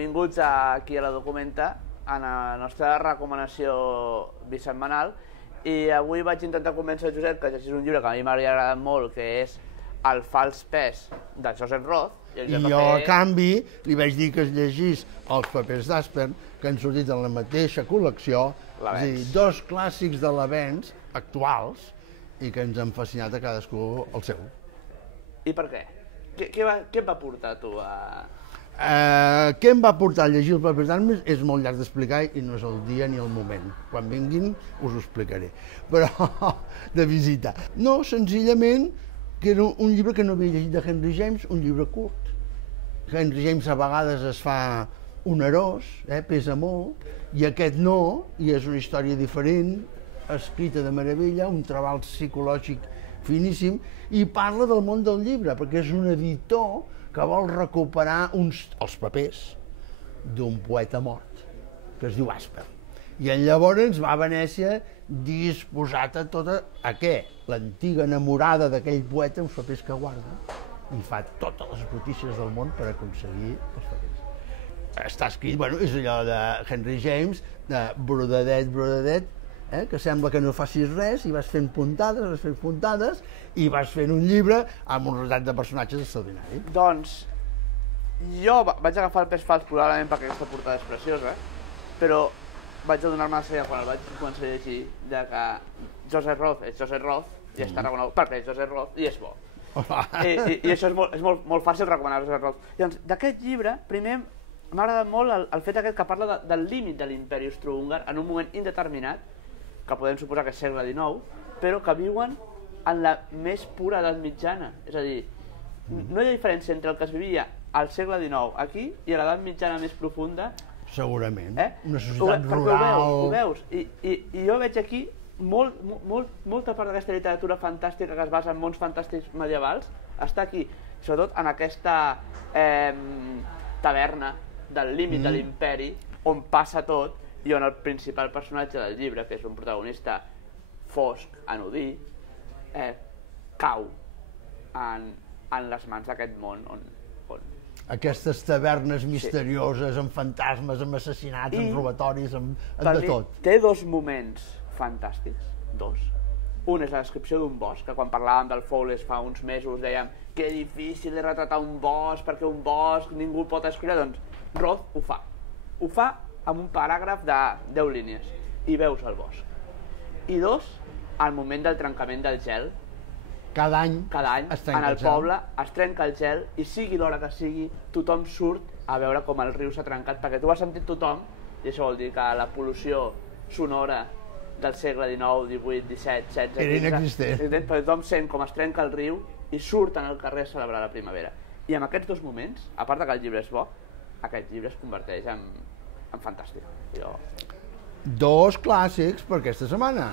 benvinguts aquí a la Documenta, a la nostra recomanació bisetmanal, i avui vaig intentar convèncer el Josep que llegís un llibre que a mi m'hauria agradat molt, que és El fals pes, de Joseph Roth. I jo, a canvi, li vaig dir que es llegís Els papers d'Aspern, que han sortit en la mateixa col·lecció, és a dir, dos clàssics de l'avenç actuals i que ens han fascinat a cadascú el seu. I per què? Què et va portar tu a... Què em va portar a llegir Els papers d'Aspern és molt llarg d'explicar i no és el dia ni el moment. Quan vinguin us ho explicaré, però de visita. No, senzillament que era un llibre que no havia llegit de Henry James, un llibre curt. Henry James a vegades es fa onerós, pesa molt, i aquest no, i és una història diferent, escrita de meravella, un treball psicològic finíssim, i parla del món del llibre, perquè és un editor que vol recuperar els papers d'un poeta mort, que es diu Aspern. I llavors va a Venècia disposat a a què? L'antiga enamorada d'aquell poeta, uns papers que guarda, i fa totes les brutícies del món per aconseguir els papers. Està escrit, és allò de Henry James, de brodadet, que sembla que no facis res, i vas fent puntades, i vas fent un llibre amb un retat de personatges extraordinari. Doncs jo vaig agafar el pes fals probablement perquè aquesta portada és preciosa, però vaig adonar-me de seguida quan el vaig començar a llegir que Joseph Roth és Joseph Roth i està reconegut perquè és Joseph Roth i és bo. I això és molt fàcil recomanar Joseph Roth. Llavors, d'aquest llibre, primer m'ha agradat molt el fet aquest que parla del límit de l'imperi austro-húngar en un moment indeterminat, que podem suposar que és segle XIX, però que viuen en la més pura edat mitjana. És a dir, no hi ha diferència entre el que es vivia al segle XIX aquí i a l'edat mitjana més profunda. Segurament, una societat rural... Ho veus, i jo veig aquí molta part d'aquesta literatura fantàstica que es basa en mons fantàstics medievals està aquí, sobretot en aquesta taverna del límit de l'imperi on passa tot i on el principal personatge del llibre, que és un protagonista fosc, anodí, cau en les mans d'aquest món on aquestes tavernes misterioses, amb fantasmes, amb assassinats, amb robatoris, amb de tot. Té dos moments fantàstics, dos. Un és la descripció d'un bosc, que quan parlàvem del Fowles fa uns mesos dèiem que difícil de retratar un bosc, perquè un bosc ningú pot escriure, doncs Roth ho fa. Ho fa amb un paràgraf de 10 línies, i veus el bosc. I dos, al moment del trencament del gel, cada any en el poble es trenca el gel i sigui l'hora que sigui, tothom surt a veure com el riu s'ha trencat, perquè tu ho has sentit tothom, i això vol dir que la pol·lució sonora del segle XIX, XVIII, XVII, XVI, era inexistent. Però tothom sent com es trenca el riu i surten al carrer a celebrar la primavera. I en aquests dos moments, a part que el llibre és bo, aquest llibre es converteix en fantàstic. Dos clàssics per aquesta setmana.